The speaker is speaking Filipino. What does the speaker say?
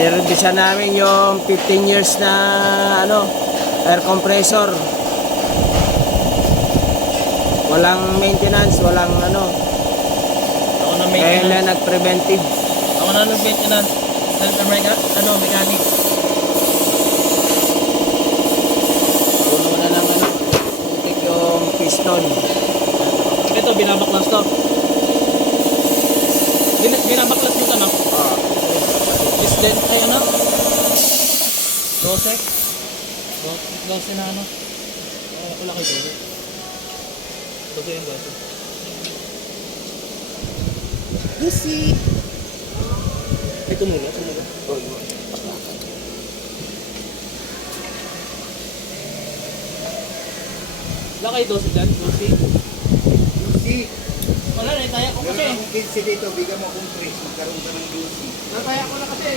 Nirevisan namin yung 15 years na ano, air compressor. Walang maintenance, walang ano. Ako na Kaya maintenance. na nag-preventive. Ako na nag-maintenance. Mechanic. Puno na ng ano, putik yung piston. Ito, binabaklas to. Binabaklas nito, no? Ah, Is then, ay ano? 12? 12 na ano? Wala kayo 12. 12 yung 12. easy. Ito muna. Wala kayo 12 dyan? 12? Si, Wala na, itaya ko kasi. meron akong 15 dito, bigyan mo akong 3, magkaroon ka ng 12. Nataya ko na kasi.